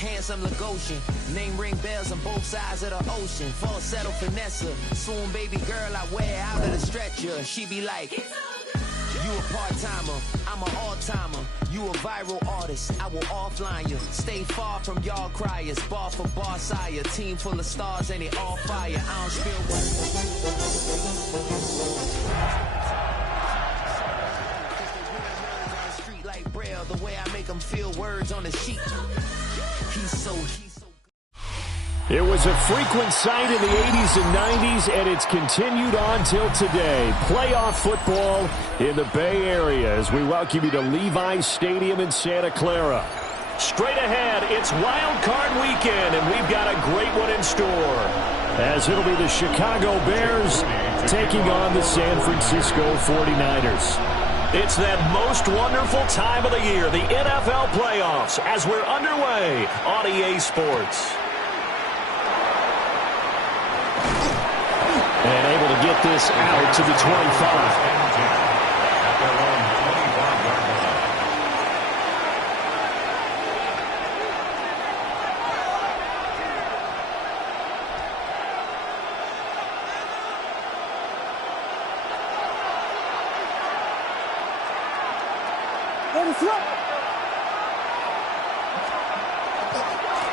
Handsome Lagosian, name ring bells on both sides of the ocean. Falsetto Vanessa, swoon baby girl I wear out of the stretcher. She be like, you a part-timer, I'm an all-timer. You a viral artist, I will offline you. Stay far from y'all criers, bar for bar sire. Team full of stars and it all fire. I don't spill street like Braille. The way I make them feel words on the sheet. He's so It was a frequent sight in the 80s and 90s, and it's continued on till today. Playoff football in the Bay Area as we welcome you to Levi's Stadium in Santa Clara. Straight ahead, it's Wild Card Weekend, and we've got a great one in store, as it'll be the Chicago Bears taking on the San Francisco 49ers. It's that most wonderful time of the year, the NFL playoffs, as we're underway on EA Sports. And able to get this out to the 25.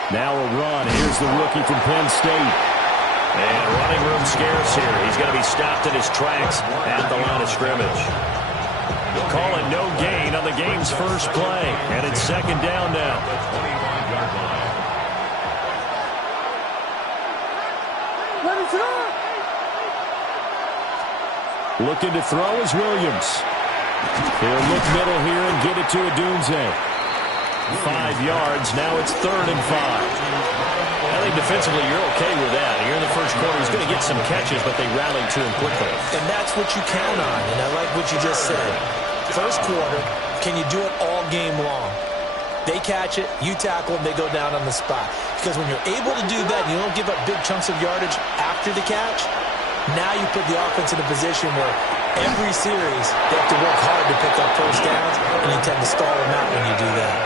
Now a run. Here's the rookie from Penn State. And running room scarce here. He's going to be stopped in his tracks at the line of scrimmage. We'll call it no gain on the game's first play. And it's second down now. Looking to throw is Williams. He'll look middle here and get it to Odunze. 5 yards. Now it's 3rd and 5. I think defensively you're okay with that. Here in the first quarter, he's going to get some catches, but they rallied to him quickly. And that's what you count on, and I like what you just said. First quarter, can you do it all game long? They catch it, you tackle them, they go down on the spot. Because when you're able to do that, you don't give up big chunks of yardage after the catch, now you put the offense in a position where every series they have to work hard to pick up first downs, and you tend to stall them out when you do that.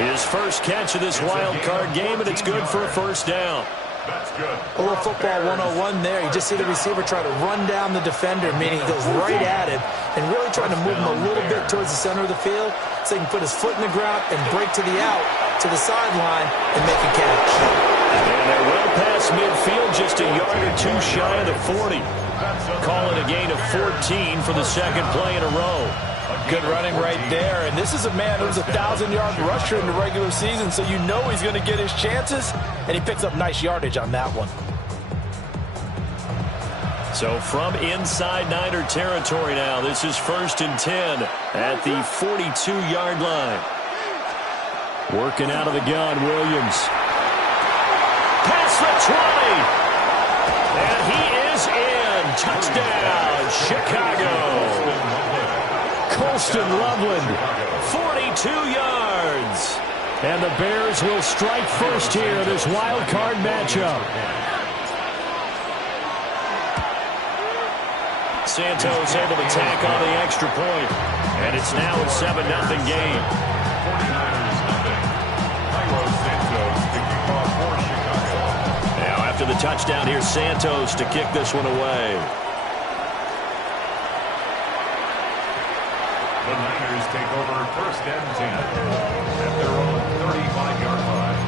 His first catch of this wild card game, and it's good for a first down. That's good. A little football 101 there. You just see the receiver try to run down the defender, meaning he goes right at him, and really trying to move him a little bit towards the center of the field so he can put his foot in the ground and break to the out, to the sideline, and make a catch. And they're well past midfield, just a yard or two shy of the 40. Call it a gain of 14 for the second play in a row. Good running right there, and this is a man who's a 1,000-yard rusher in the regular season, so you know he's going to get his chances, and he picks up nice yardage on that one. So from inside Niner territory now, this is 1st and 10 at the 42-yard line. Working out of the gun, Williams. Past the 20, and he is in. Chicago. Colston Loveland, 42 yards. And the Bears will strike first here in this wild card matchup. Santos able to tack on the extra point. And it's now a 7-0 game. 49ers nothing. Santos to kick off for Chicago. Now after the touchdown, here's Santos to kick this one away. The Niners take over first and 10 at their own 35-yard line.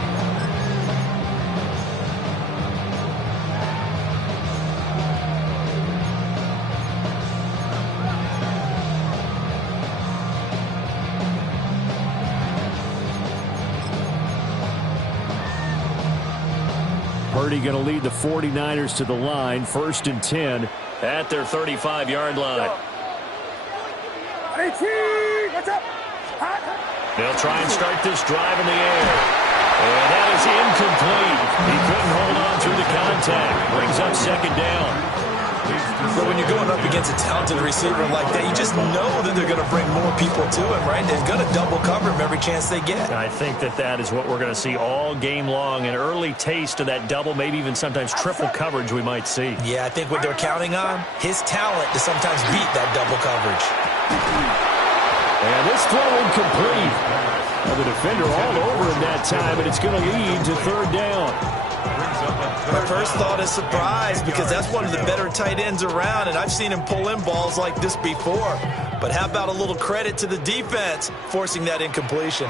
Purdy going to lead the 49ers to the line, first and 10 at their 35-yard line. They'll try and start this drive in the air. And that is incomplete. He couldn't hold on through the contact. Brings up second down. But when you're going up against a talented receiver like that, you just know that they're going to bring more people to him, right? They're going to double cover him every chance they get. I think that is what we're going to see all game long. An early taste of that double, maybe even sometimes triple coverage we might see. Yeah, I think what they're counting on, his talent to sometimes beat that double coverage. And this throw incomplete. Well, the defender all over him that time, and it's going to lead to third down. My first thought is surprise, because that's one of the better tight ends around, and I've seen him pull in balls like this before. But how about a little credit to the defense forcing that incompletion?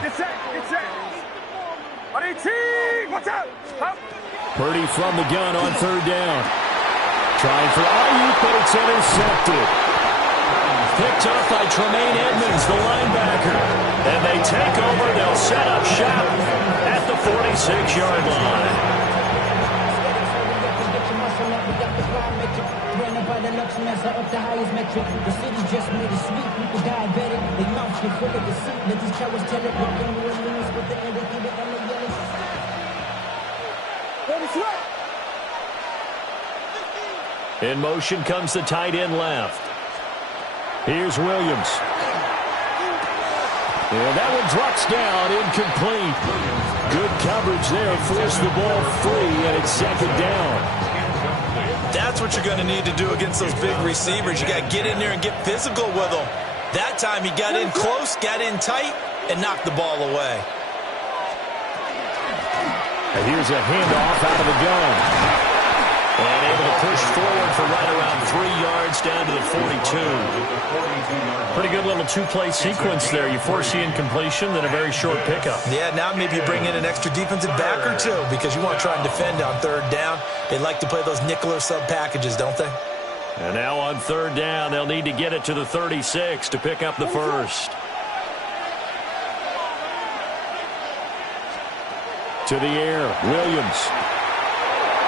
Purdy from the gun on third down. Trying for Ayuk, but it's intercepted. Picked up by Tremaine Edmonds, the linebacker. And they take over. They'll set up shop at the 46-yard line. In motion comes the tight end left. Here's Williams. And that one drops down, incomplete. Good coverage there, forced the ball free, and it's second down. That's what you're going to need to do against those big receivers. You got to get in there and get physical with them. That time he got in close, got in tight, and knocked the ball away. And here's a handoff out of the gun. And able to push forward for right around 3 yards down to the 42. Pretty good little two-play sequence there. You force the incompletion, then a very short pickup. Yeah, now maybe you bring in an extra defensive back or two because you want to try and defend on third down. They like to play those nickel or sub packages, don't they? And now on third down, they'll need to get it to the 36 to pick up the first. To the air, Williams.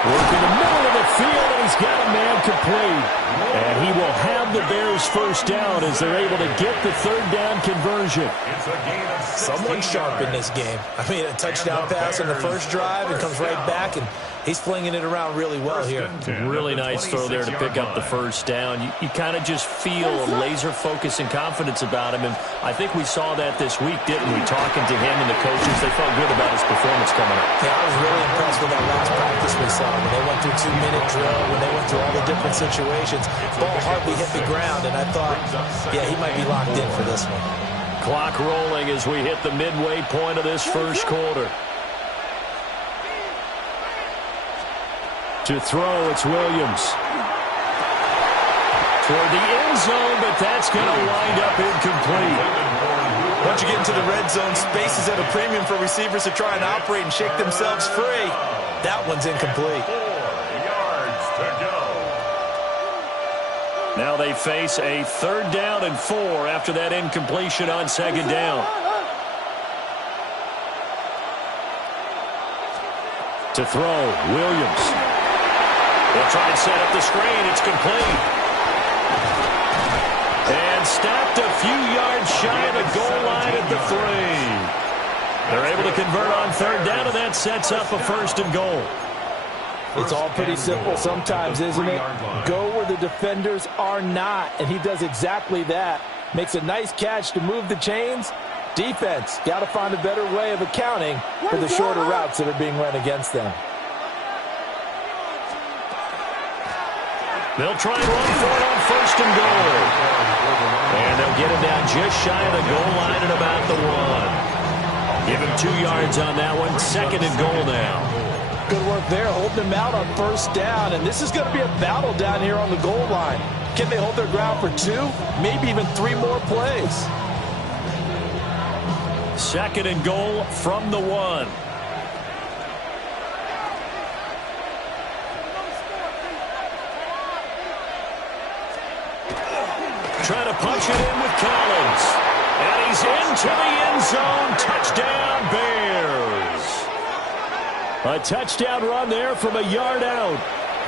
Working the middle of the field, and he's got a man complete. And he will have the Bears first down as they're able to get the third down conversion. Someone sharp in this game. I mean, a touchdown pass on the first drive and comes right back, and he's flinging it around really well here. Really nice throw there to pick up the first down. You kind of just feel a laser focus and confidence about him, and I think we saw that this week, didn't we? Talking to him and the coaches, they felt good about his performance coming up. Yeah, I was really impressed with that last practice we saw. When they went through 2-minute drill, when they went through all the different situations, ball hardly hit the ground, and I thought, yeah, he might be locked in for this one. Clock rolling as we hit the midway point of this first quarter. To throw, it's Williams. Toward the end zone, but that's going to wind up incomplete. Once you get into the red zone, space is at a premium for receivers to try and operate and shake themselves free. That one's incomplete. 4 yards to go. Now they face a 3rd down and 4 after that incompletion on 2nd down. To throw, Williams. They'll try and set up the screen. It's complete. And stopped a few yards shy of the goal line at the 3. They're able to convert on 3rd down, and that sets up a 1st and goal. It's all pretty simple sometimes, isn't it? Go where the the defenders are not, and he does exactly that. Makes a nice catch to move the chains. Defense, got to find a better way of accounting for the shorter routes that are being run against them. They'll try and run for it on 1st and goal. And they'll get him down just shy of the goal line at about the 1. Give him 2 yards on that one. 2nd and goal now. Good work there, holding him out on 1st down. And this is going to be a battle down here on the goal line. Can they hold their ground for 2, maybe even 3 more plays? 2nd and goal from the 1. Trying to punch it in with Collins. And he's into the end zone. Touchdown, Bears. A touchdown run there from a yard out.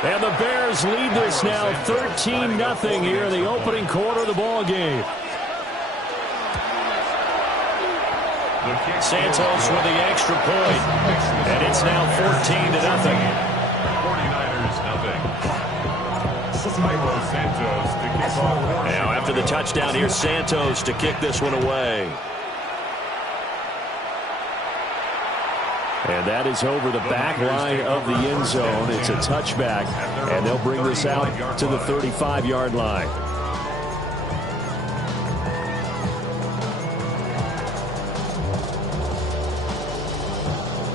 And the Bears lead this now 13-0 here in the opening quarter of the ball game. Santos with the extra point. And it's now 14-0. 49ers, nothing. Santos to kick off. Now after the touchdown, here's Santos to kick this one away. And that is over the back line of the end zone. It's a touchback, and they'll bring this out to the 35-yard line.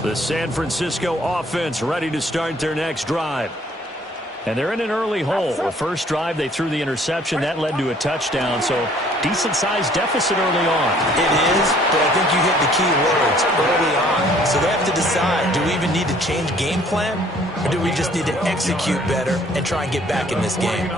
The San Francisco offense ready to start their next drive. And they're in an early hole. The first drive, they threw the interception. That led to a touchdown, so decent-sized deficit early on. It is, but I think you hit the key words, early on. So they have to decide, do we even need to change game plan, or do we just need to execute better and try and get back in this game?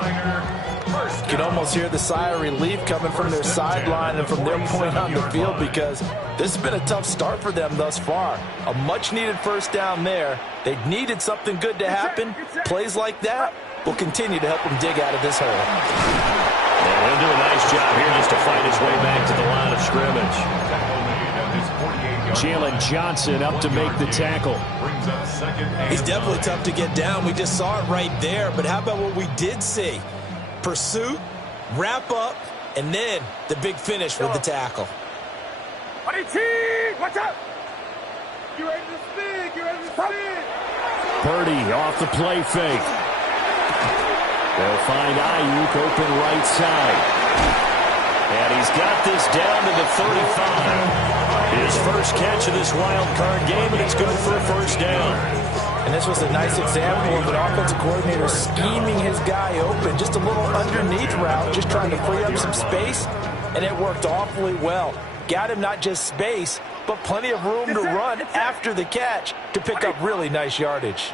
You can almost hear the sigh of relief coming from their sideline and from their point on the field, because this has been a tough start for them thus far. A much-needed first down there. They needed something good to happen. Plays like that will continue to help them dig out of this hole. And he'll do a nice job here just to fight his way back to the line of scrimmage. Jalen Johnson up to make the tackle. He's definitely tough to get down. We just saw it right there. But how about what we did see? Pursuit, wrap up, and then the big finish with the tackle. Watch out! You ready to spin? You ready to spin? Purdy off the play fake. They'll find Ayuk open right side. And he's got this down to the 35. His first catch of this wild card game, and it's good for a first down. And this was a nice example of an offensive coordinator scheming his guy open. Just a little underneath route, just trying to free up some space, and it worked awfully well. Got him not just space, but plenty of room to run after the catch to pick up really nice yardage.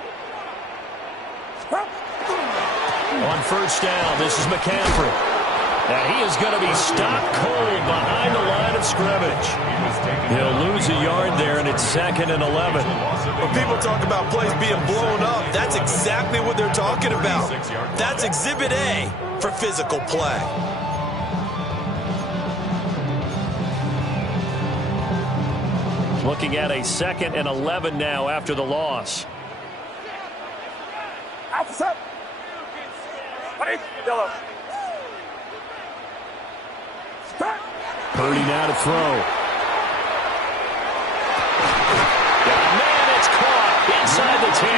On first down, this is McCaffrey. Now he is going to be stopped cold behind the line of scrimmage. He'll lose a yard there, and it's 2nd and 11. When people talk about plays being blown up, that's exactly what they're talking about. That's Exhibit A for physical play. Looking at a 2nd and 11 now after the loss. Officer! Yellow. Purdy now to throw. Man, it's caught inside the 10.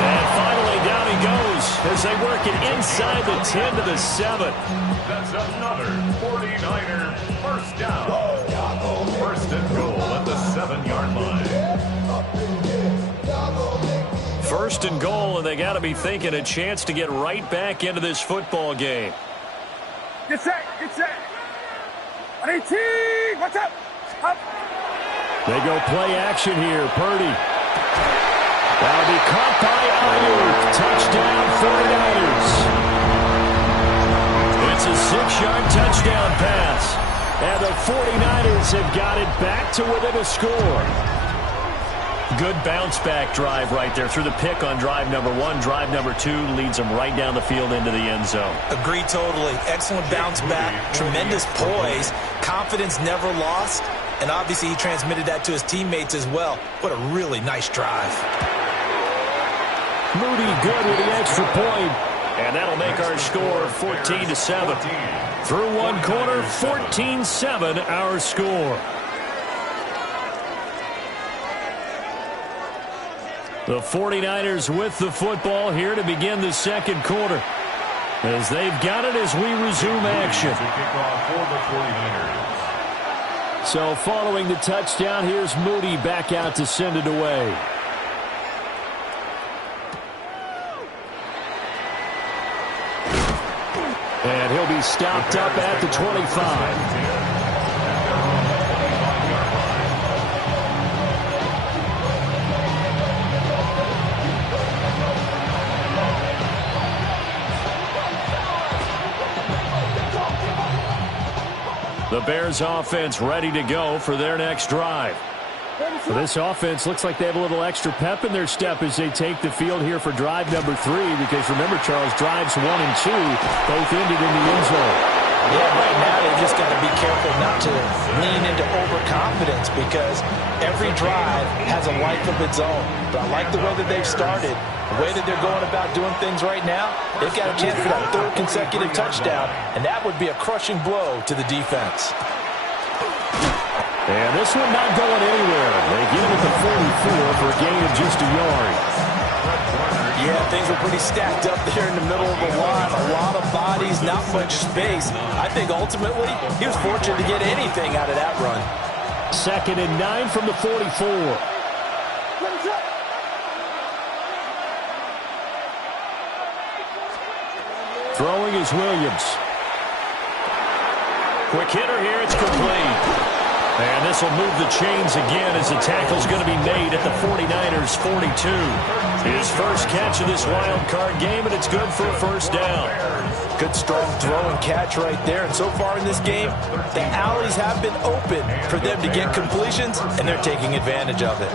And finally down he goes as they work it inside the 10 to the 7. That's another 49er first down. 1st and goal at the 7-yard line. 1st and goal, and they got to be thinking a chance to get right back into this football game. Get set, get set. 18, watch out. Up. They go play action here. Purdy. That'll be caught by Ayuk. Touchdown 49ers. It's a 6-yard touchdown pass. And the 49ers have got it back to within a score. Good bounce-back drive right there through the pick on drive number 1. Drive number 2 leads them right down the field into the end zone. Agree totally. Excellent bounce back. Tremendous poise. Confidence never lost. And obviously he transmitted that to his teammates as well. What a really nice drive. Moody good with the extra point. And that'll make our score 14-7. Through one quarter, 14-7 our score. The 49ers with the football here to begin the second quarter, as they've got it as we resume action. So following the touchdown, here's Moody back out to send it away. And he'll be stopped up at the 25. The Bears offense ready to go for their next drive. So this offense looks like they have a little extra pep in their step as they take the field here for drive number 3, because remember, Charles, drives 1 and 2 both ended in the end zone. Yeah, right now they just got to be careful not to lean into overconfidence, because every drive has a life of its own. But I like the way that they've started, the way that they're going about doing things right now. They've got a chance for that 3rd consecutive touchdown, and that would be a crushing blow to the defense. And this one not going anywhere. They get him at the 44 for a gain of just a yard. Yeah, things were pretty stacked up there in the middle of the line. A lot of bodies, not much space. I think ultimately he was fortunate to get anything out of that run. 2nd and 9 from the 44. Throwing is Williams. Quick hitter here. It's complete. And this will move the chains again as the tackle's going to be made at the 49ers' 42. His first catch of this wild card game, and it's good for a first down. Good strong throw and catch right there. And so far in this game, the alleys have been open for them to get completions, and they're taking advantage of it.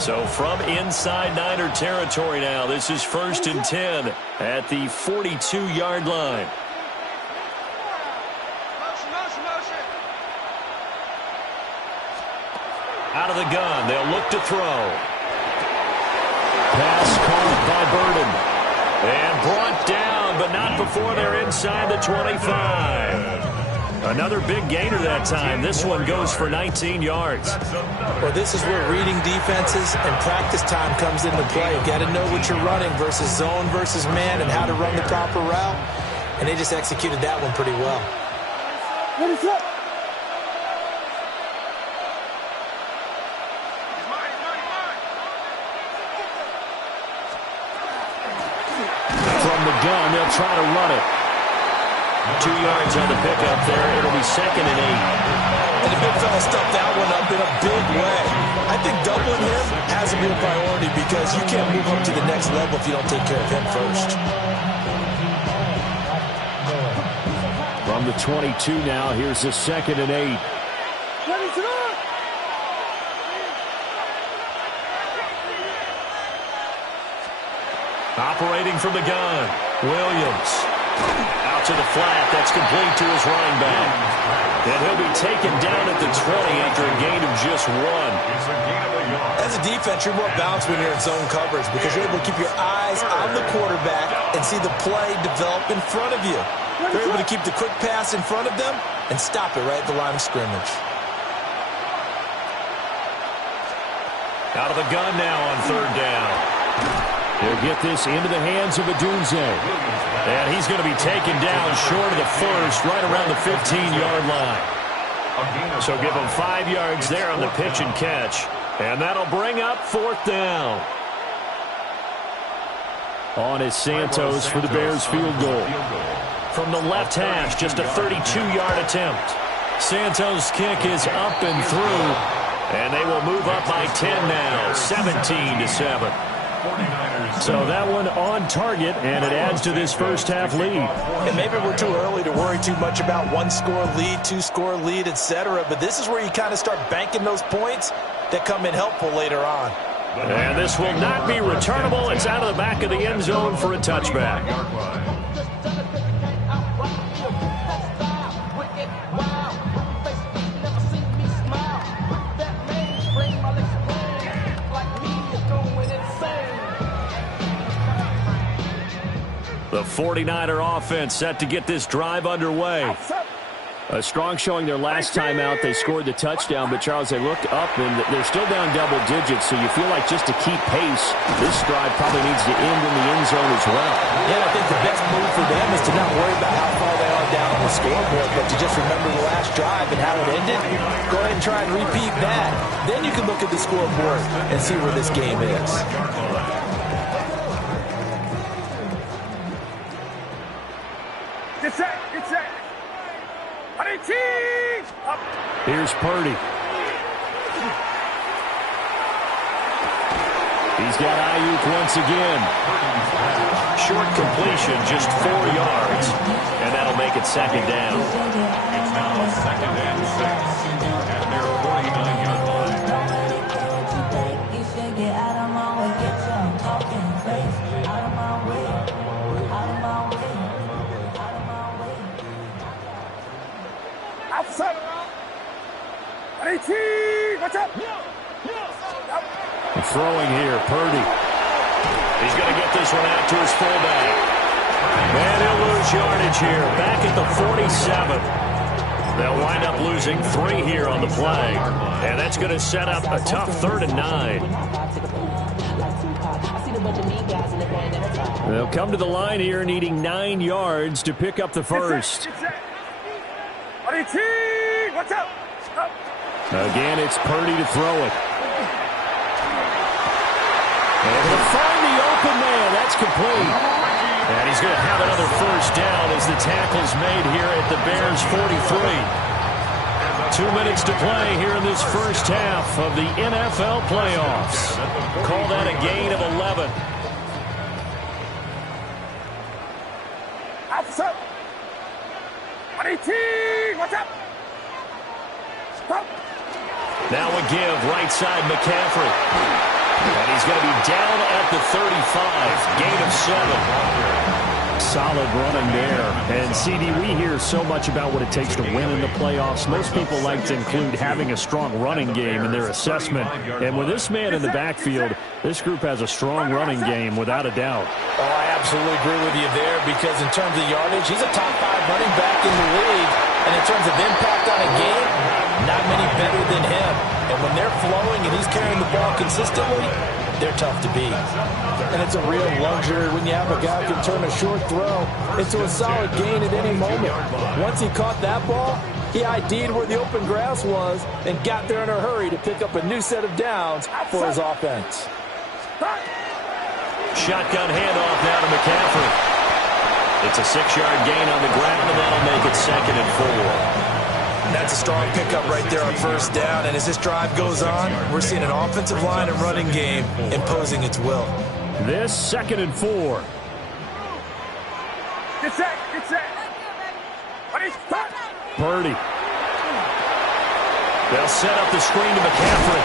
So from inside Niner territory now, this is 1st and 10 at the 42-yard line. Out of the gun, they'll look to throw. Pass caught by Burden. And brought down, but not before they're inside the 25. Another big gainer that time. This one goes for 19 yards. Well, this is where reading defenses and practice time comes into play. You got to know what you're running versus zone versus man and how to run the proper route. And they just executed that one pretty well. What is up? Gun, they'll try to run it. 2 yards on the pickup there. It'll be 2nd and 8. And the big fella stuffed that one up in a big way. I think doubling him has to be a priority, because you can't move up to the next level if you don't take care of him first. From the 22 now, here's the 2nd and 8. Operating from the gun, Williams. Out to the flat, that's complete to his running back. And he'll be taken down at the 20 after a gain of just 1. As a defense, you're more balanced when you're in zone coverage, because you're able to keep your eyes on the quarterback and see the play develop in front of you. You're able to keep the quick pass in front of them and stop it right at the line of scrimmage. Out of the gun now on 3rd down. He'll get this into the hands of Adunze. And he's going to be taken down short of the first, right around the 15-yard line. So give him 5 yards there on the pitch and catch. And that'll bring up 4th down. On is Santos for the Bears field goal. From the left hash, just a 32-yard attempt. Santos' kick is up and through. And they will move up by 10 now, 17-7. So that one on target, and it adds to this first half lead. And maybe we're too early to worry too much about 1-score lead, 2-score lead, etc. But this is where you kind of start banking those points that come in helpful later on. And this will not be returnable. It's out of the back of the end zone for a touchback. The 49er offense set to get this drive underway. A strong showing their last time out. They scored the touchdown, but, Charles, they looked up, and they're still down double digits, so you feel like just to keep pace, this drive probably needs to end in the end zone as well. Yeah, I think the best move for them is to not worry about how far they are down on the scoreboard, but to just remember the last drive and how it ended. Go ahead and try and repeat that. Then you can look at the scoreboard and see where this game is. Get set, get set. Here's Purdy. He's got Ayuk once again. Short completion, just 4 yards. And that'll make it second down. It's now 2nd and 6 at their 49-yard line. Outside. Watch out. Throwing here, Purdy. He's going to get this one out to his fullback. And he'll lose yardage here, back at the 47. They'll wind up losing 3 here on the play. And that's going to set up a tough 3rd and 9. They'll come to the line here needing 9 yards to pick up the first. Watch out. Again, it's Purdy to throw it. And he'll find the open man. That's complete. And he's going to have another first down as the tackle's made here at the Bears' 43. 2 minutes to play here in this first half of the NFL playoffs. Call that a gain of 11. Outside. Watch out. Stop. Now a give, right side McCaffrey. And he's going to be down at the 35. Gain of 7. Solid running there. And, CD, we hear so much about what it takes to win in the playoffs. Most people like to include having a strong running game in their assessment. And with this man in the backfield, this group has a strong running game without a doubt. Oh, I absolutely agree with you there because in terms of yardage, he's a top 5 running back in the league. And in terms of impact on a game, not many better than him. And when they're flowing and he's carrying the ball consistently, they're tough to beat. And it's a real luxury when you have a guy who can turn a short throw into a solid gain at any moment. Once he caught that ball, he ID'd where the open grass was and got there in a hurry to pick up a new set of downs for his offense. Shotgun handoff now to McCaffrey. It's a 6-yard gain on the ground, and that'll make it 2nd and 4. That's a strong pickup right there on first down. And as this drive goes on, we're seeing an offensive line and running game imposing its will. This 2nd and 4. Get set. Purdy. They'll set up the screen to McCaffrey.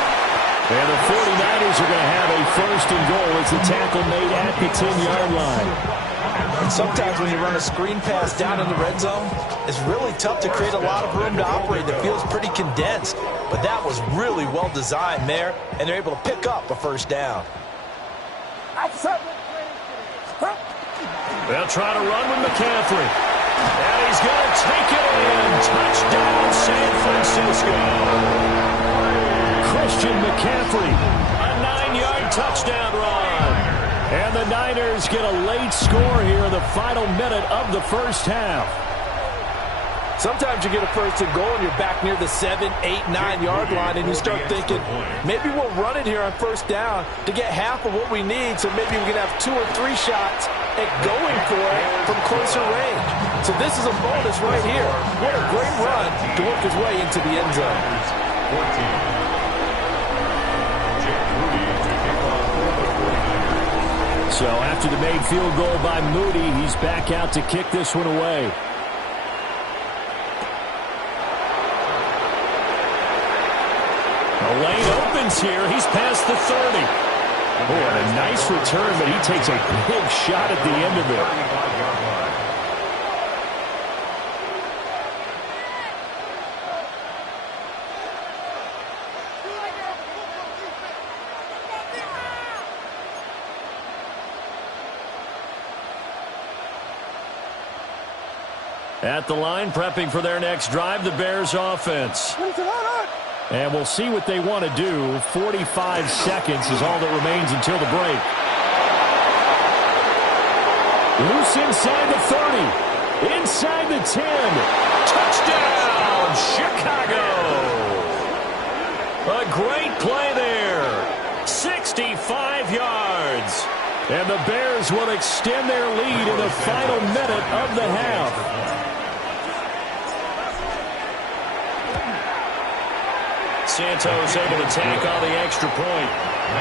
And the 49ers are going to have a 1st and goal as the tackle made at the 10-yard line. And sometimes when you run a screen pass down in the red zone, it's really tough to create a lot of room to operate. The field's pretty condensed. But that was really well designed there, and they're able to pick up a 1st down. They'll try to run with McCaffrey. And he's going to take it in. Touchdown, San Francisco. Christian McCaffrey, a 9-yard touchdown run. And the Niners get a late score here in the final minute of the first half. Sometimes you get a 1st and goal and you're back near the 7, 8, 9-yard line and you start thinking, maybe we'll run it here on 1st down to get half of what we need, so maybe we can have 2 or 3 shots at going for it from closer range. So this is a bonus right here. What a great run to work his way into the end zone. So after the made field goal by Moody, he's back out to kick this one away. The lane opens here. He's past the 30. Oh, and a nice return, but he takes a big shot at the end of it. At the line, prepping for their next drive, the Bears offense. And we'll see what they want to do. 45 seconds is all that remains until the break. Loose inside the 30. Inside the 10. Touchdown, Chicago. A great play there. 65 yards. And the Bears will extend their lead in the final minute of the half. Santos able to tack on the extra point.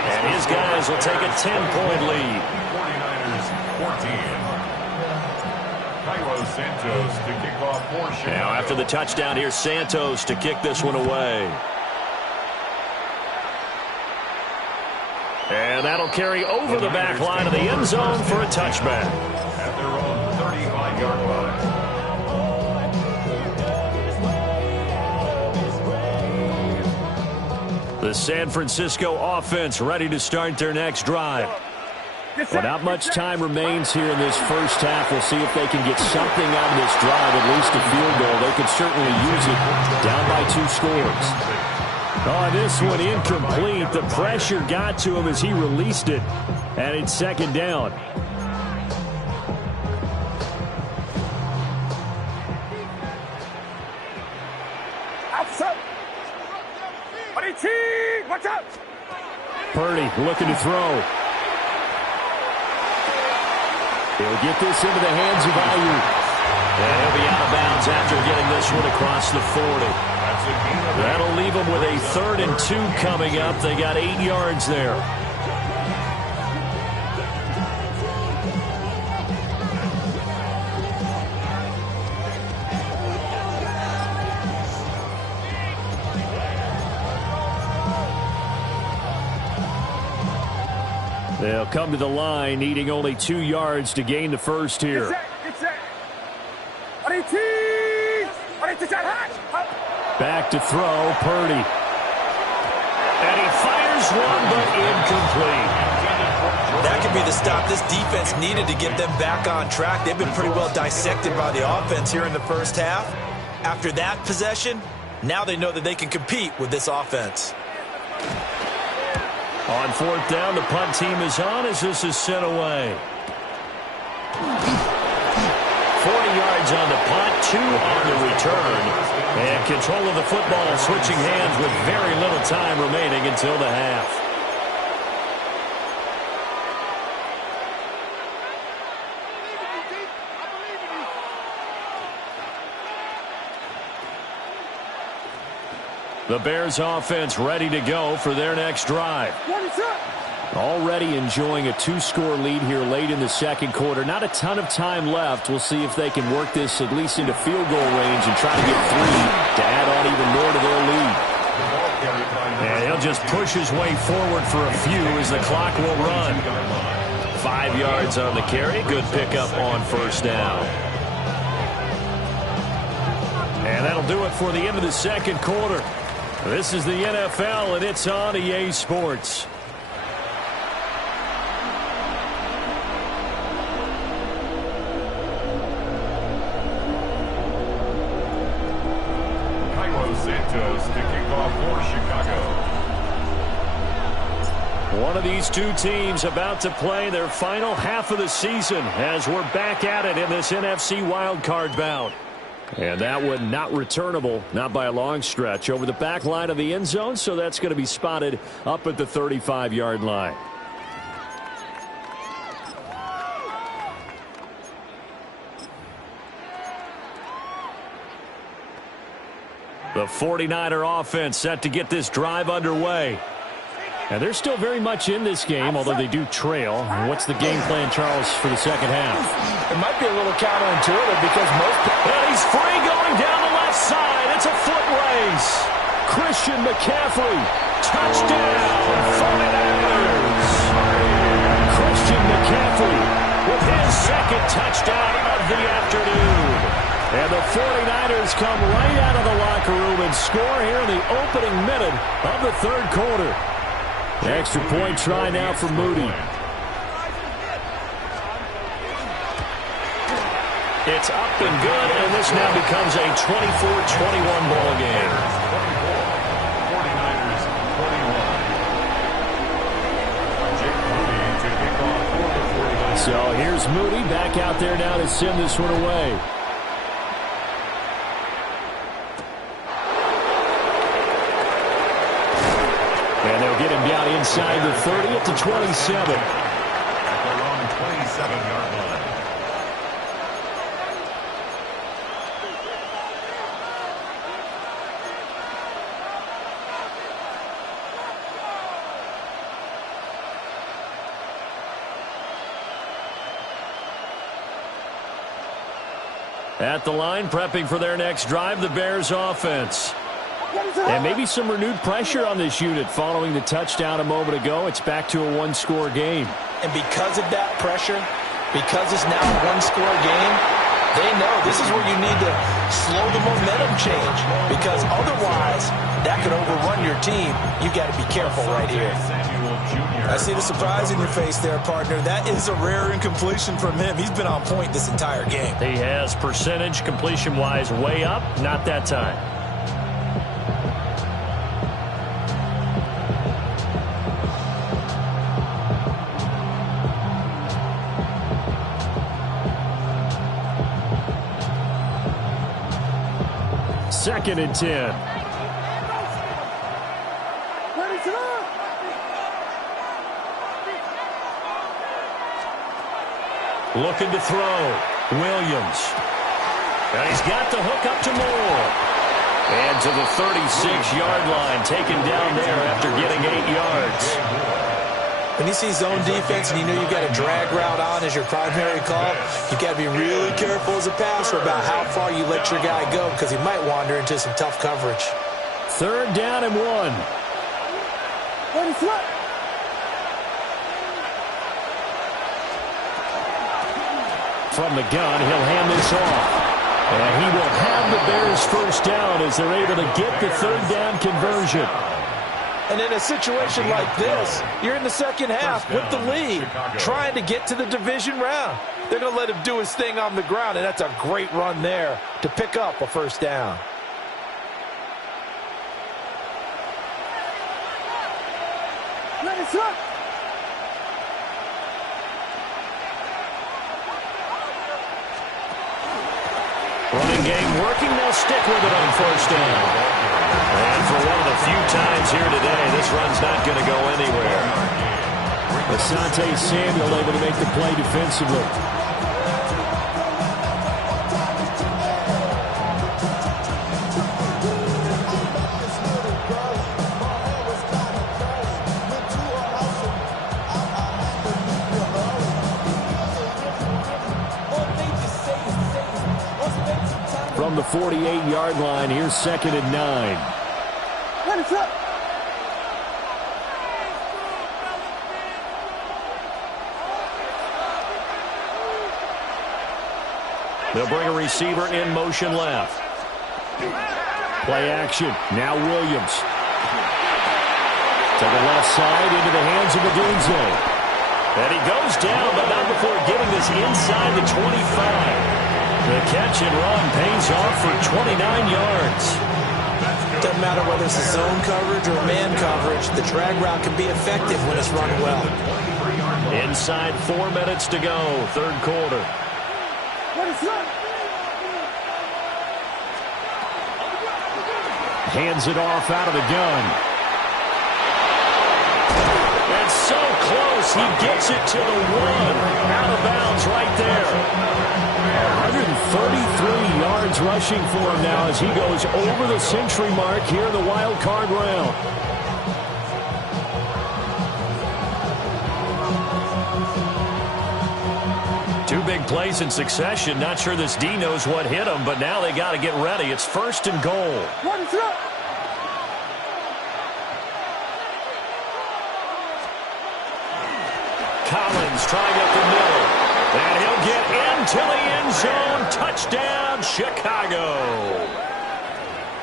And his guys will take a 10-point lead. 49ers 14. Cairo Santos to kick off for Chicago. Now after the touchdown, here's Santos to kick this one away. And that'll carry over the back line of the end zone for a touchback. At their own 35-yard line. The San Francisco offense ready to start their next drive. Well, not much time remains here in this first half. We'll see if they can get something out of this drive, at least a field goal. They could certainly use it down by 2 scores. Oh, this one incomplete. The pressure got to him as he released it, and it's second down. Watch out! Purdy looking to throw. He'll get this into the hands of Ayuk. And he'll be out of bounds after getting this one across the 40. That'll leave them with a 3rd and 2 coming up. They got 8 yards there. They'll come to the line, needing only 2 yards to gain the first here. Back to throw, Purdy. And he fires one, but incomplete. That could be the stop this defense needed to get them back on track. They've been pretty well dissected by the offense here in the first half. After that possession, now they know that they can compete with this offense. On 4th down, the punt team is on as this is sent away. 40 yards on the punt, 2 on the return. And control of the football switching hands with very little time remaining until the half. The Bears offense ready to go for their next drive. Already enjoying a 2-score lead here late in the second quarter. Not a ton of time left. We'll see if they can work this at least into field goal range and try to get 3 to add on even more to their lead. And he'll just push his way forward for a few as the clock will run. 5 yards on the carry. Good pickup on 1st down. And that'll do it for the end of the second quarter. This is the NFL, and it's on EA Sports. Cairo Santos to kick off for Chicago. One of these 2 teams about to play their final half of the season as we're back at it in this NFC wildcard bout. And that one not returnable, not by a long stretch, over the back line of the end zone, so that's going to be spotted up at the 35-yard line. The 49er offense set to get this drive underway. And they're still very much in this game, although they do trail. What's the game plan, Charles, for the second half? It might be a little counterintuitive because most... And he's free going down the left side. It's a foot race. Christian McCaffrey. Touchdown, 49ers. Christian McCaffrey with his second touchdown of the afternoon. And the 49ers come right out of the locker room and score here in the opening minute of the third quarter. Extra point try now for Moody. It's up and good, and this now becomes a 24-21 ball game. 49ers 21. Jake Moody to kick off for the 49ers. So here's Moody back out there now to send this one away. And they'll get him down inside the 30 at the 27. At their own 27-yard line. At the line, prepping for their next drive, the Bears offense. And maybe some renewed pressure on this unit following the touchdown a moment ago. It's back to a one-score game. And because of that pressure, because it's now a one-score game, they know this is where you need to slow the momentum change. Because otherwise, that could overrun your team. You got to be careful right here. I see the surprise in your face there, partner. That is a rare incompletion from him. He's been on point this entire game. He has percentage completion-wise way up, not that time. Second and 10. Looking to throw. Williams. And he's got the hook up to Moore. And to the 36-yard line, taken down there after getting 8 yards. When you see zone defense and you know you've got a drag route on as your primary call, you got to be really careful as a passer about how far you let your guy go because he might wander into some tough coverage. Third down and 1. From the gun, he'll hand this off. And he will have the Bears first down as they're able to get the third down conversion. And in a situation like this, you're in the second half with the lead, trying to get to the division round. They're going to let him do his thing on the ground, and that's a great run there to pick up a first down. Running game working, they'll stick with it on first down. And for one of the few times here today, this run's not going to go anywhere. Asante Samuel able to make the play defensively. From the 48-yard line, here's second and 9. They'll bring a receiver in motion left. Play action. Now Williams. To the left side into the hands of Odunze. And he goes down, but not before getting this inside the 25. The catch and run pays off for 29 yards. Doesn't matter whether it's a zone coverage or man coverage, the drag route can be effective when it's run well. Inside 4 minutes to go, third quarter. Hands it off out of the gun. And so close, he gets it to the 1. Out of bounds right there. 133 yards rushing for him now as he goes over the century mark here in the wild card round. Two big plays in succession. Not sure this D knows what hit him, but now they got to get ready. It's first and goal. Collins trying up the middle. And he'll get into the end zone. Touchdown, Chicago.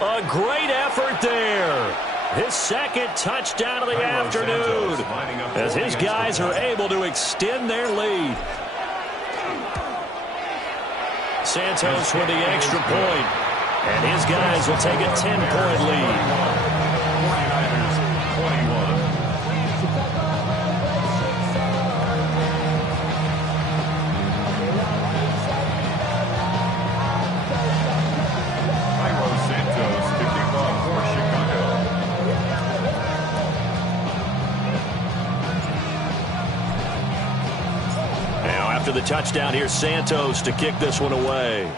A great effort there. His second touchdown of the afternoon as his guys are able to extend their lead. Santos with the extra point. And his guys will take a 10-point lead. 49ers 21. Santos to kick off for Chicago. Now after the touchdown, here's Santos to kick this one away.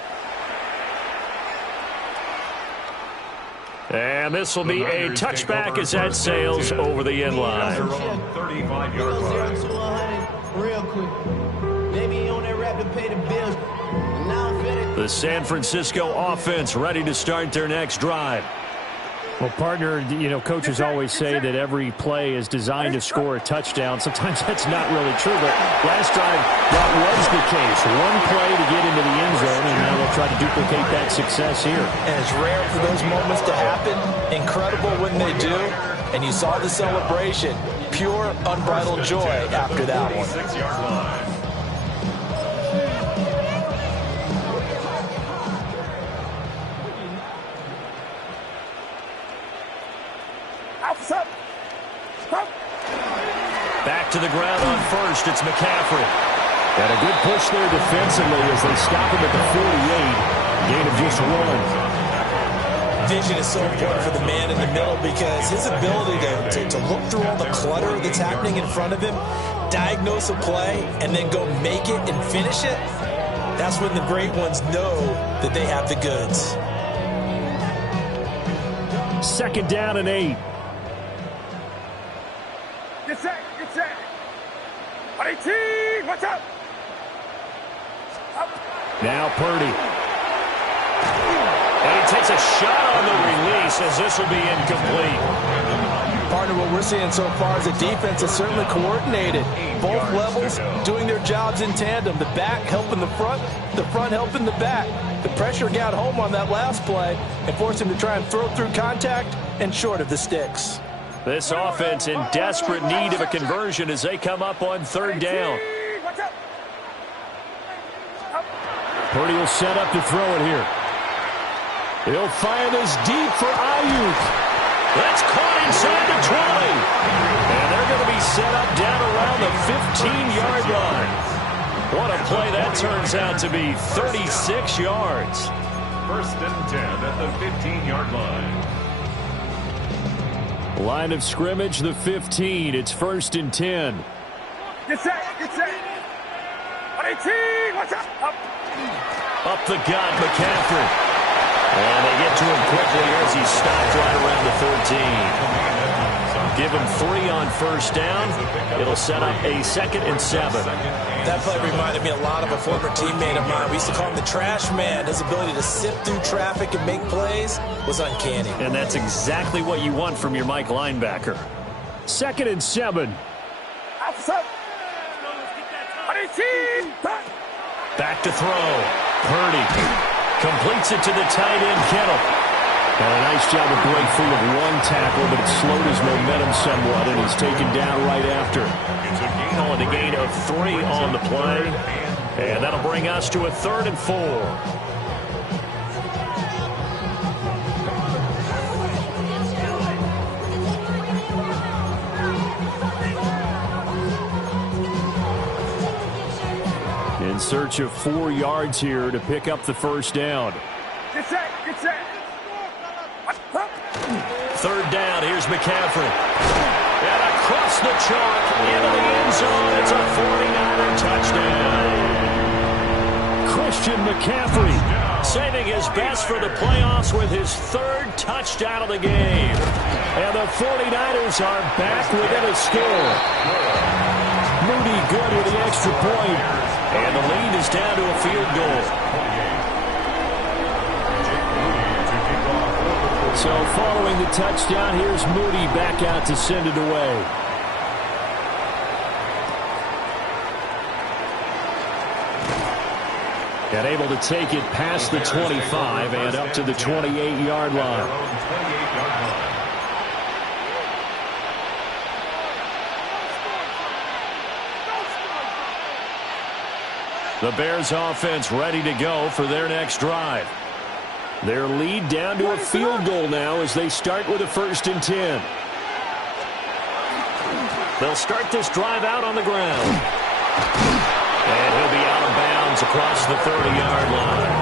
And this will be a touchback as that sails over the end line. 35-yard line. Real quick. Maybe on that rap to pay the bills. The San Francisco offense ready to start their next drive. Well, partner, you know, coaches always say that every play is designed to score a touchdown. Sometimes that's not really true, but last drive, that was the case. One play to get into the end zone, and now they'll try to duplicate that success here. And it's rare for those moments to happen. Incredible when they do. And you saw the celebration. Pure, unbridled joy after that one. 6-yard line. Back to the ground on first. It's McCaffrey. And a good push there defensively as they stop him at the 48. Gain of just 1. Vision is so important for the man in the middle because his ability to look through all the clutter that's happening in front of him, diagnose a play, and then go make it and finish it, that's when the great ones know that they have the goods. 2nd down and 8. Get set, get set. 18, watch out. Now Purdy. And he takes a shot on the release as this will be incomplete. Partner, what we're seeing so far is the defense is certainly coordinated. Both levels doing their jobs in tandem. The back helping the front helping the back. The pressure got home on that last play and forced him to try and throw through contact and short of the sticks. This offense in desperate need of a conversion as they come up on 3rd down. Purdy will set up to throw it here. He'll fire this deep for Ayuk. That's caught inside the 20. And they're going to be set up down around the 15-yard line. What a play that turns out to be. 36 yards. 1st and 10 at the 15-yard line. Line of scrimmage, the 15. It's 1st and 10. Get set, get set. 18, watch out. Up the gut, McCaffrey. And they get to him quickly as he stopped right around the 13. Give him 3 on 1st down. It'll set up a 2nd and 7. That play reminded me a lot of a former teammate of mine. We used to call him the trash man. His ability to sift through traffic and make plays was uncanny. And that's exactly what you want from your Mike linebacker. 2nd and 7. Back to throw. Purdy completes it to the tight end, Kittle. And a nice job of break free of 1 tackle, but it slowed his momentum somewhat, and he's taken down right after. It's a gain Calling a gain of 3 on the play. And that'll bring us to a 3rd and 4. In search of 4 yards here to pick up the 1st down. Get set, get set. 3rd down, here's McCaffrey. And across the chalk into the end zone. It's a 49er touchdown. Christian McCaffrey saving his best for the playoffs with his 3rd touchdown of the game. And the 49ers are back within a score. Moody good with the extra point. And the lead is down to a field goal. So following the touchdown, here's Moody back out to send it away. And able to take it past the 25 and up to the 28-yard line. The Bears offense ready to go for their next drive. Their lead down to a field goal now as they start with a 1st and 10. They'll start this drive out on the ground. And he'll be out of bounds across the 30-yard line.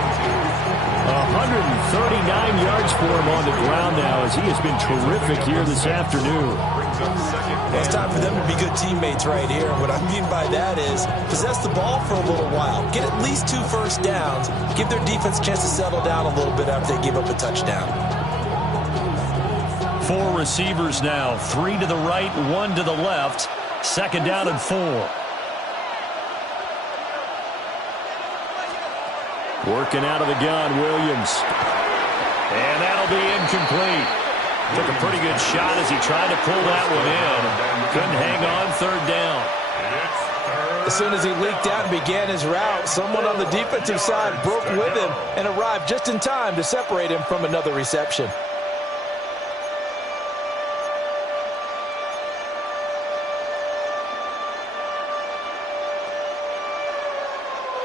139 yards for him on the ground now as he has been terrific here this afternoon. Well, it's time for them to be good teammates right here. What I mean by that is possess the ball for a little while. Get at least 2 first downs. Give their defense a chance to settle down a little bit after they give up a touchdown. 4 receivers now. 3 to the right, 1 to the left. 2nd down and 4. Working out of the gun, Williams. And that'll be incomplete. Took a pretty good shot as he tried to pull that one in. Couldn't hang on 3rd down. As soon as he leaked out and began his route, someone on the defensive side broke with him and arrived just in time to separate him from another reception.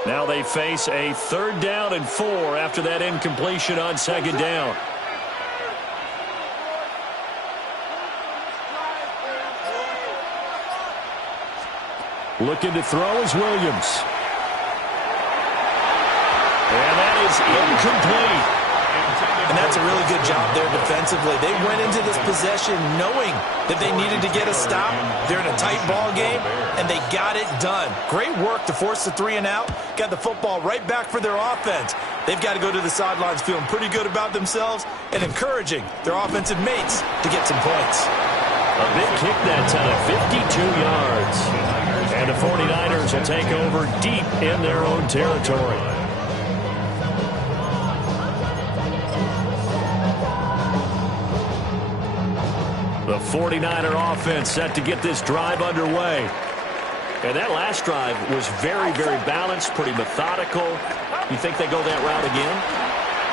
Now they face a 3rd down and 4 after that incompletion on 2nd down. Looking to throw is Williams. And that is incomplete. And that's a really good job there defensively. They went into this possession knowing that they needed to get a stop. They're in a tight ball game, and they got it done. Great work to force the 3 and out. Got the football right back for their offense. They've got to go to the sidelines feeling pretty good about themselves and encouraging their offensive mates to get some points. A big kick that time, 52 yards. And the 49ers will take over deep in their own territory. The 49er offense set to get this drive underway. And that last drive was very, very balanced, pretty methodical. You think they go that route again?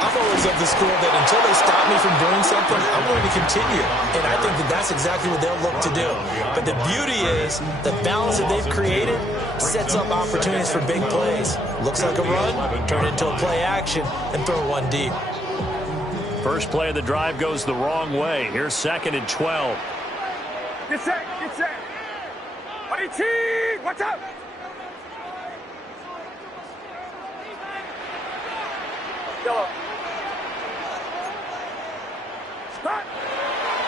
I'm always of the school that until they stop me from doing something, I'm going to continue. And I think that that's exactly what they'll look to do. But the beauty is the balance that they've created sets up opportunities for big plays. Looks like a run, turn it into a play action, and throw one deep. First play of the drive goes the wrong way. Here's 2nd and 12. Get set, get set. 18, watch out. Yellow. Stop.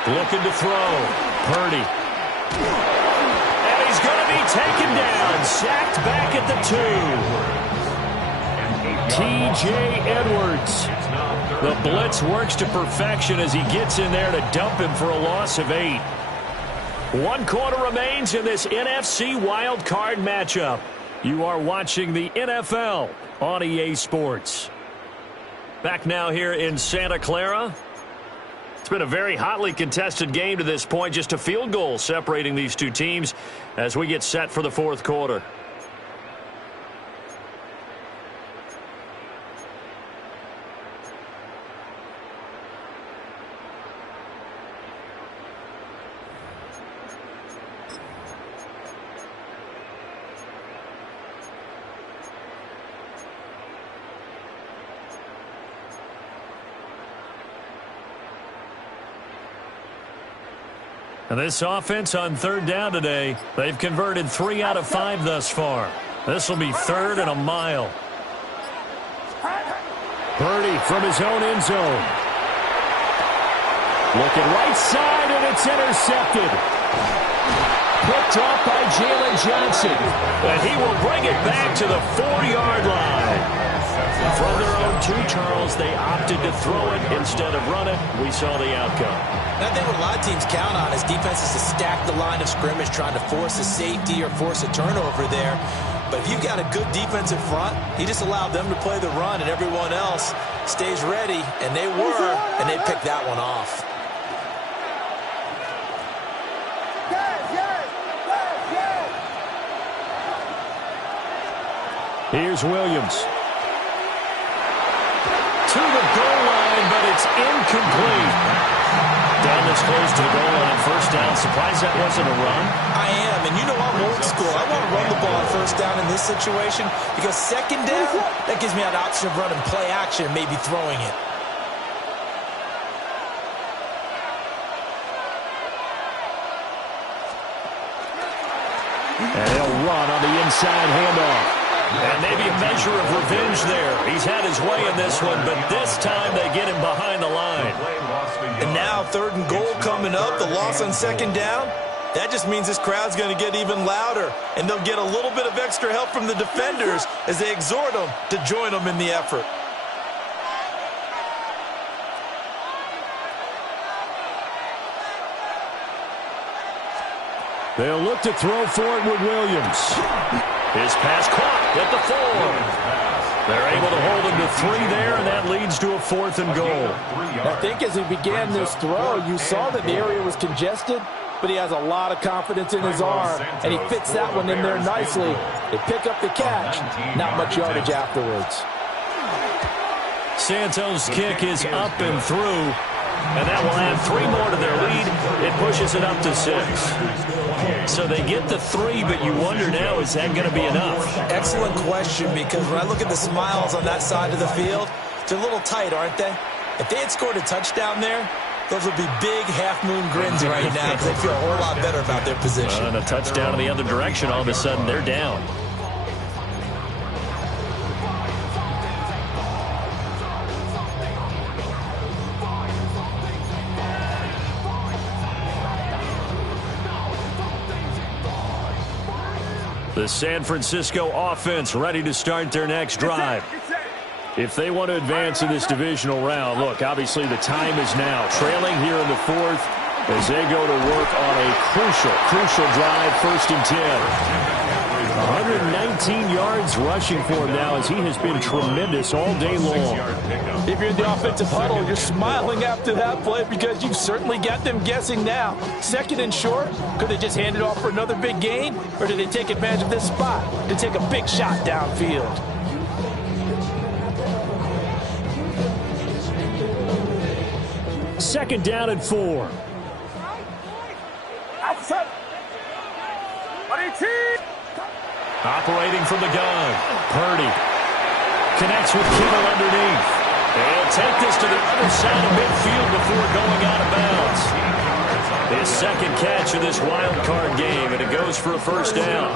Looking to throw. Purdy. And he's going to be taken down. Sacked back at the 2. T.J. Edwards. The blitz works to perfection as he gets in there to dump him for a loss of 8. 1 quarter remains in this NFC wildcard matchup. You are watching the NFL on EA Sports. Back now here in Santa Clara. It's been a very hotly contested game to this point. Just a field goal separating these two teams as we get set for the 4th quarter. And this offense on 3rd down today, they've converted 3 out of 5 thus far. This will be 3rd and a mile. Purdy from his own end zone. Looking right side, and it's intercepted. Picked off by Jalen Johnson. And he will bring it back to the 4-yard line. From their own 2, Charles, they opted to throw it instead of run it. We saw the outcome. And I think what a lot of teams count on is defenses to stack the line of scrimmage, trying to force a safety or force a turnover there. But if you've got a good defensive front, you just allow them to play the run, and everyone else stays ready, and they were, and they picked that one off. Here's Williams. To the goal line, but it's incomplete. Down this close to the goal line, first down. Surprised that wasn't a run? I am, and you know I'm old school. I want to run the ball on first down in this situation because second down, that gives me an option of running play action and maybe throwing it. And they'll run on the inside handoff. And maybe a measure of revenge there. He's had his way in this one, but this time they get him behind the line. And now 3rd and goal coming up, the loss on second down. That just means this crowd's going to get even louder, and they'll get a little bit of extra help from the defenders as they exhort them to join them in the effort. They'll look to throw for it with Williams. His pass caught at the 4. They're able to hold him to 3 there, and that leads to a 4th and goal. I think as he began this throw, you saw that the area was congested, but he has a lot of confidence in his arm, and he fits that one in there nicely. They pick up the catch, not much yardage afterwards. Santos' kick is up and through, and that will add 3 more to their lead. It pushes it up to 6. So they get the 3, but you wonder now, is that going to be enough? Excellent question, because when I look at the smiles on that side of the field, they're a little tight, aren't they? If they had scored a touchdown there, those would be big half-moon grins right now because they feel a whole lot better about their position. And a touchdown in the other direction, all of a sudden they're down. The San Francisco offense ready to start their next drive. If they want to advance in this divisional round, look, obviously the time is now. Trailing here in the 4th as they go to work on a crucial drive, 1st and 10. 119 yards rushing for him now as he has been tremendous all day long. If you're in the offensive huddle, you're smiling after that play because you've certainly got them guessing now. 2nd and short, could they just hand it off for another big gain? Or did they take advantage of this spot to take a big shot downfield? Second down and 4. Operating from the gun, Purdy connects with Kittle underneath. They'll take this to the other side of midfield before going out of bounds. His 2nd catch of this wild card game, and it goes for a 1st down.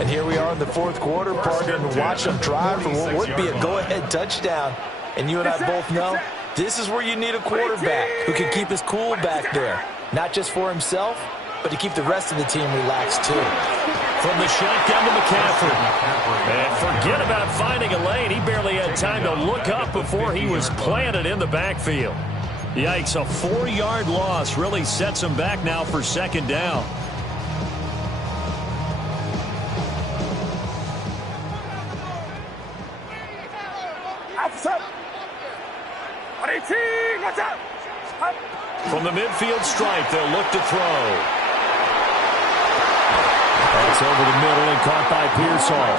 And here we are in the 4th quarter, partner, and watch them drive for what would be a go-ahead touchdown. And you and I both know this is where you need a quarterback who can keep his cool back there, not just for himself, but to keep the rest of the team relaxed too. From the shotgun to McCaffrey. And forget about finding a lane. He barely had time to look up before he was planted in the backfield. Yikes, a 4-yard loss really sets him back now for 2nd down. From the midfield stripe, they'll look to throw. That's over the middle and caught by Pearsall.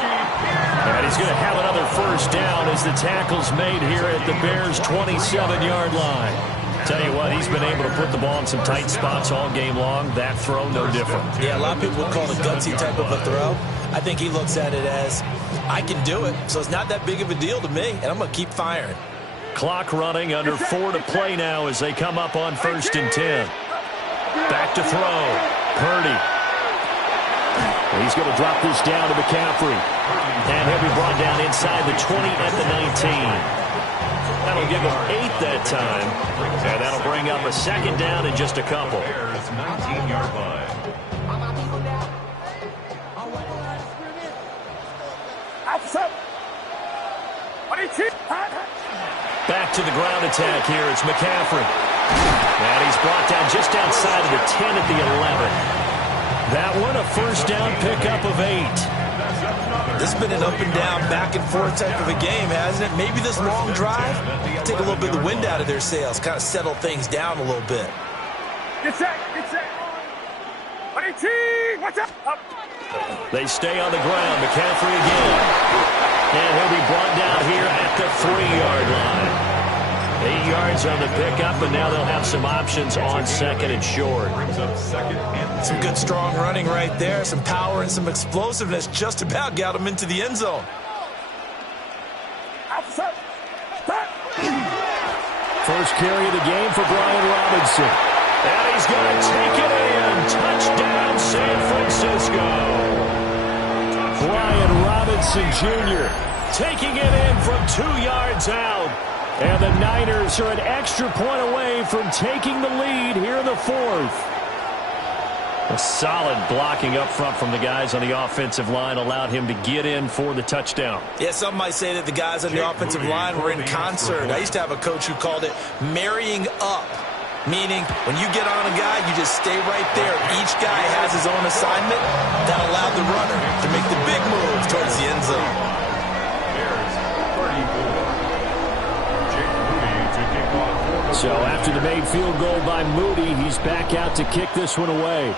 And he's going to have another 1st down as the tackle's made here at the Bears' 27-yard line. Tell you what, he's been able to put the ball in some tight spots all game long. That throw, no different. Yeah, a lot of people would call it a gutsy type of a throw. I think he looks at it as, I can do it, so it's not that big of a deal to me, and I'm going to keep firing. Clock running, under 4 to play now as they come up on 1st and 10. Back to throw. Purdy. He's going to drop this down to McCaffrey. And he'll be brought down inside the 20 at the 19. That'll give him 8 that time. And that'll bring up a 2nd down in just a couple. 19-yard line. Back to the ground attack here. It's McCaffrey. And he's brought down just outside of the 10 at the 11. That one, a 1st down pickup of 8. This has been an up and down, back and forth type of a game, hasn't it? Maybe this long drive, take a little bit of the wind out of their sails, kind of settle things down a little bit. Get set, get set. Watch out. They stay on the ground. McCaffrey again. And he'll be brought down here at the 3-yard line. 8 yards yards on the pickup, and now they'll have some options on second and short. Some good strong running right there, some power and some explosiveness just about got him into the end zone. First carry of the game for Brian Robinson. And he's going to take it in. Touchdown, San Francisco. Brian Robinson Jr. taking it in from 2 yards out. And the Niners are an extra point away from taking the lead here in the fourth. A solid blocking up front from the guys on the offensive line allowed him to get in for the touchdown. Yeah, some might say that the guys on the offensive line were in concert. I used to have a coach who called it marrying up, meaning when you get on a guy, you just stay right there. Each guy has his own assignment. That allowed the runner to make the big move towards the end zone. So after the made field goal by Moody, he's back out to kick this one away.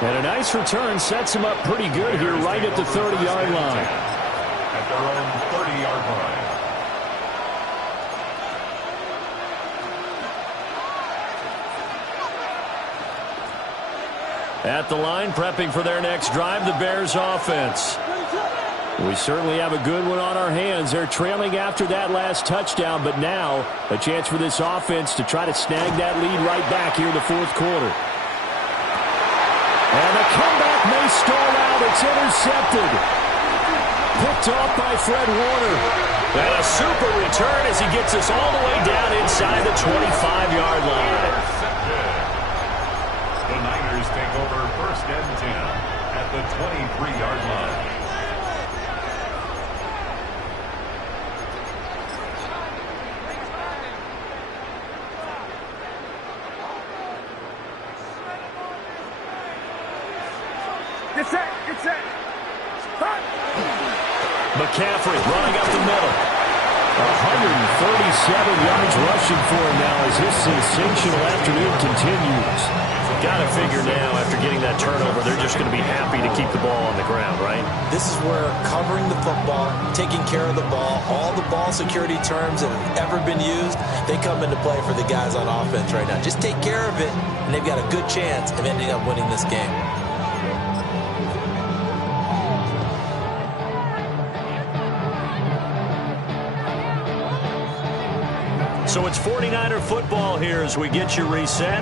And a nice return sets him up pretty good here right at the 30-yard line. At their own 30-yard line. At the line, prepping for their next drive, the Bears offense. We certainly have a good one on our hands. They're trailing after that last touchdown, but now a chance for this offense to try to snag that lead right back here in the fourth quarter. And the comeback may stall out. It's intercepted. Picked off by Fred Warner. And a super return as he gets us all the way down inside the 25-yard line. The Niners take over first and 10 at the 23-yard line. Get set. McCaffrey running up the middle. 137 yards rushing for him now as his sensational afternoon continues. Got to figure now after getting that turnover, they're just going to be happy to keep the ball on the ground, right? This is where covering the football, taking care of the ball, all the ball security terms that have ever been used, they come into play for the guys on offense right now. Just take care of it, and they've got a good chance of ending up winning this game. So it's 49er football here as we get you reset.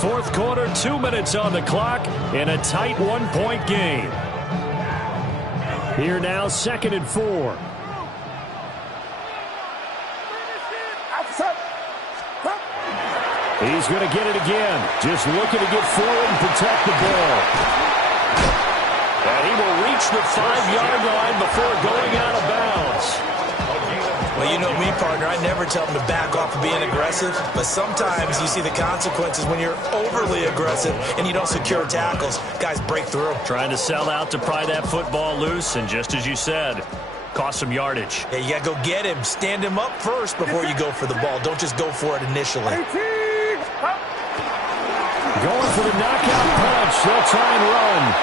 Fourth quarter, 2 minutes on the clock in a tight one-point game. Here now, 2nd and 4. He's going to get it again. Just looking to get forward and protect the ball. And he will reach the 5-yard line before going out of bounds. Well, you know me, partner. I never tell them to back off of being aggressive, but sometimes you see the consequences when you're overly aggressive and you don't secure tackles. Guys break through. Trying to sell out to pry that football loose, and just as you said, cost some yardage. Yeah, you got to go get him. Stand him up first before you go for the ball. Don't just go for it initially. Going for the knockout punch. They'll try and run.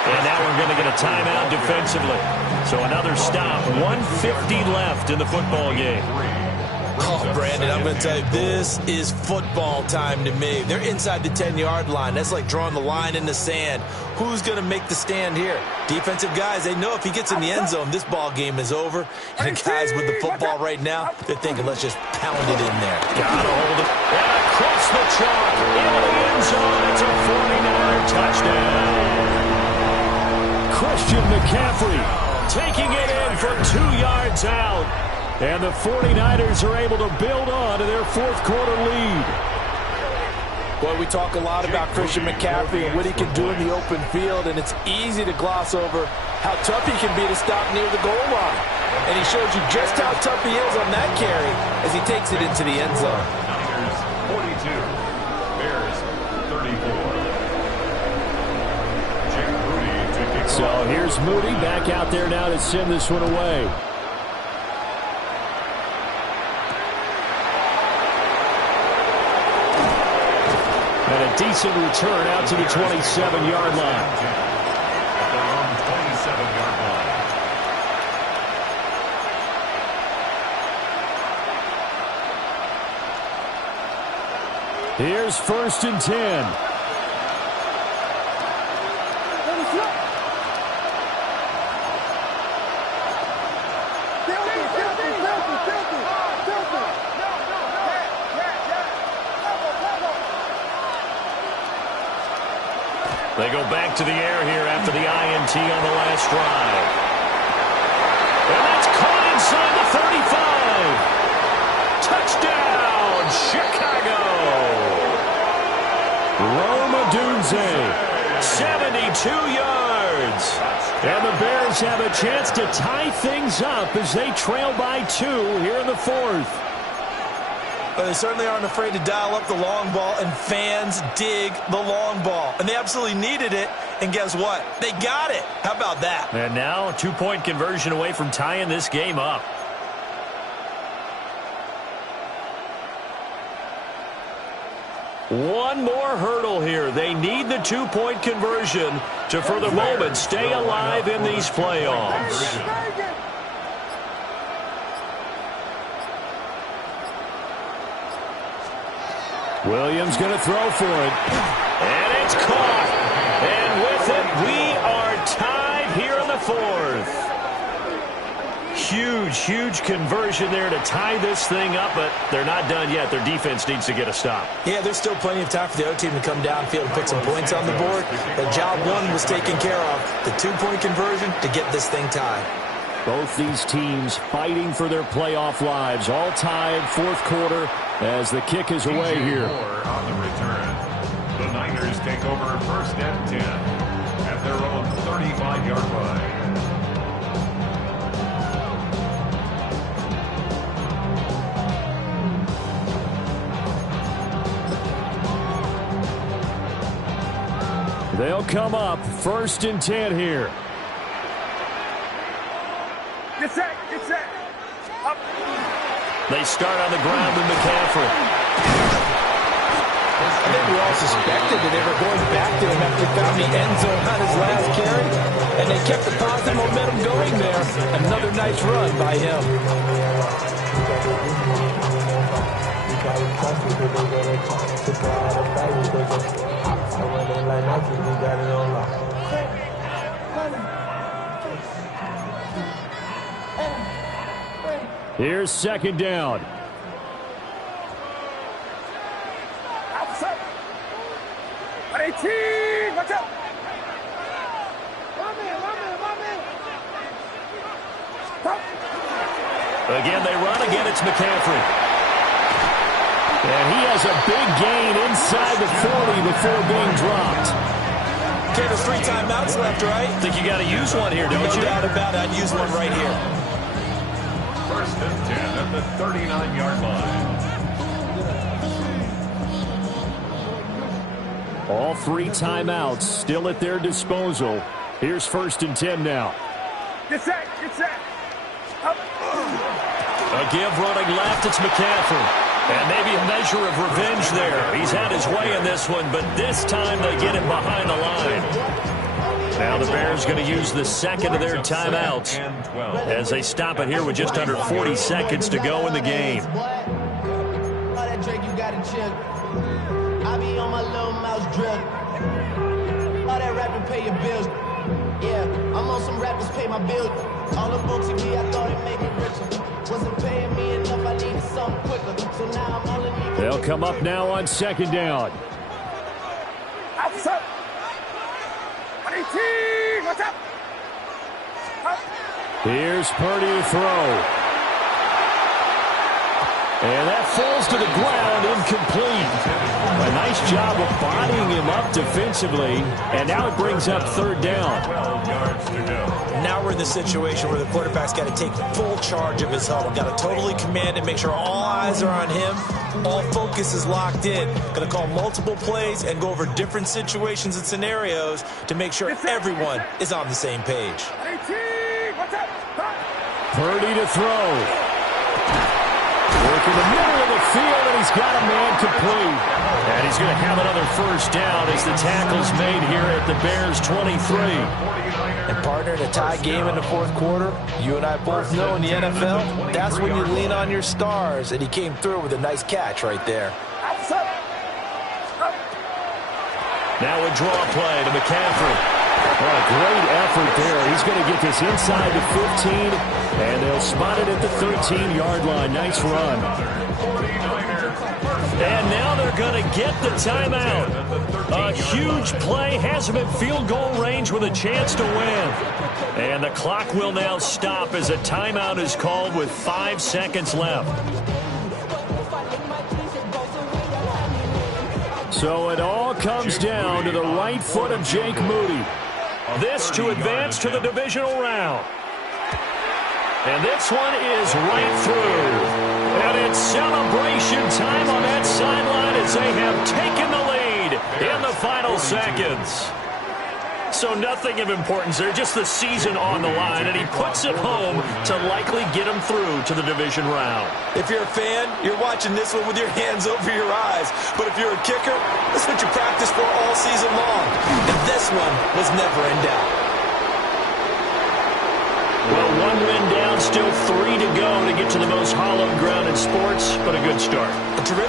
And now we're going to get a timeout defensively. So another stop. 1:50 left in the football game. Oh, Brandon, I'm going to tell you, this is football time to me. They're inside the 10-yard line. That's like drawing the line in the sand. Who's going to make the stand here? Defensive guys, they know if he gets in the end zone, this ball game is over. And the guys with the football right now, they're thinking, let's just pound it in there. Got to hold it. And across the chalk into the end zone. It's a 49er touchdown. Christian McCaffrey taking it in from 2 yards out. And the 49ers are able to build on to their fourth quarter lead. Well, we talk a lot about Christian McCaffrey and what he can do in the open field, and it's easy to gloss over how tough he can be to stop near the goal line. And he shows you just how tough he is on that carry as he takes it into the end zone. Niners 42, Bears 34. So here's Moody back out there now to send this one away. And a decent return out to the 27-yard line. At their own 27-yard line. Here's 1st and 10. They go back to the air here after the INT on the last drive. And that's caught inside the 35. Touchdown, Chicago! Rome Odunze, 72 yards. And the Bears have a chance to tie things up as they trail by 2 here in the 4th. But they certainly aren't afraid to dial up the long ball, and fans dig the long ball. And they absolutely needed it, and guess what? They got it. How about that? And now a 2-point conversion away from tying this game up. One more hurdle here. They need the 2-point conversion to, for the moment, stay alive in these playoffs. Williams going to throw for it. And it's caught. And with it, we are tied here in the 4th. Huge conversion there to tie this thing up, but they're not done yet. Their defense needs to get a stop. Yeah, there's still plenty of time for the other team to come downfield and put some points on the board. But job 1 was taken care of. The 2-point conversion to get this thing tied. Both these teams fighting for their playoff lives. All tied, 4th quarter, as the kick is away here. On the return, the Niners take over 1st and 10 at their own 35-yard line. They'll come up 1st and 10 here. Get set, get set. Up. They start on the ground with Mxfl. I think we all suspected that they were going back to him after they found the end zone on his last carry, and they kept the positive momentum going there. Another nice run by him. Here's 2nd down. Outside. 18. Watch out. Again, they run. Again, it's McCaffrey. And he has a big gain inside the 40 before being dropped. Okay, there's 3 timeouts left, right? I think you got to use one here, don't you? No doubt about it. I'd use one right here. 1st and 10 at the 39-yard line. All 3 timeouts still at their disposal. Here's 1st and 10 now. Get set, get set. Up. A give running left, it's McCaffrey. And maybe a measure of revenge there. He's had his way in this one, but this time they get him behind the line. Now the Bears going to use the 2nd of their timeouts as they stop it here with just under 40 seconds to go in the game. I be on my little mouse drill. All that rapping pay your bills. Yeah, I'm on some rappers pay my bills. All the books me, I thought it made me richer. Wasn't paying me enough, I needed something quicker. So now I'm only leaving. They'll come up now on 2nd down. Outside. 18. Watch out. Up. Here's Purdy to throw. And that falls to the ground, incomplete. A nice job of bodying him up defensively, and now it brings up 3rd down. 12 yards to go. Now we're in the situation where the quarterback's got to take full charge of his huddle. Got to totally command it, make sure all eyes are on him. All focus is locked in. Going to call multiple plays and go over different situations and scenarios to make sure everyone is on the same page. 18. Watch out. Purdy to throw. Work in the middle of the field, and he's got a man complete. And he's going to have another 1st down as the tackle's made here at the Bears 23. And partner, in a tie game in the 4th quarter, you and I both know in the NFL, that's when you lean on your stars. And he came through with a nice catch right there. Now a draw play to McCaffrey. Oh, great effort there. He's going to get this inside the 15, and they'll spot it at the 13-yard line. Nice run. And now they're going to get the timeout. A huge play has him at field goal range with a chance to win. And the clock will now stop as a timeout is called with 5 seconds left. So it all comes down to the right foot of Jake Moody. This to advance to the divisional round. And this one is right through. And it's celebration time on that sideline as they have taken the lead in the final seconds. So nothing of importance there, just the season on the line, and he puts it home to likely get him through to the division round. If you're a fan, you're watching this one with your hands over your eyes. But if you're a kicker, this is what you practice for all season long. And this one was never in doubt. Well, 1 win down, still 3 to go to get to the most hallowed ground in sports, but a good start. A terrific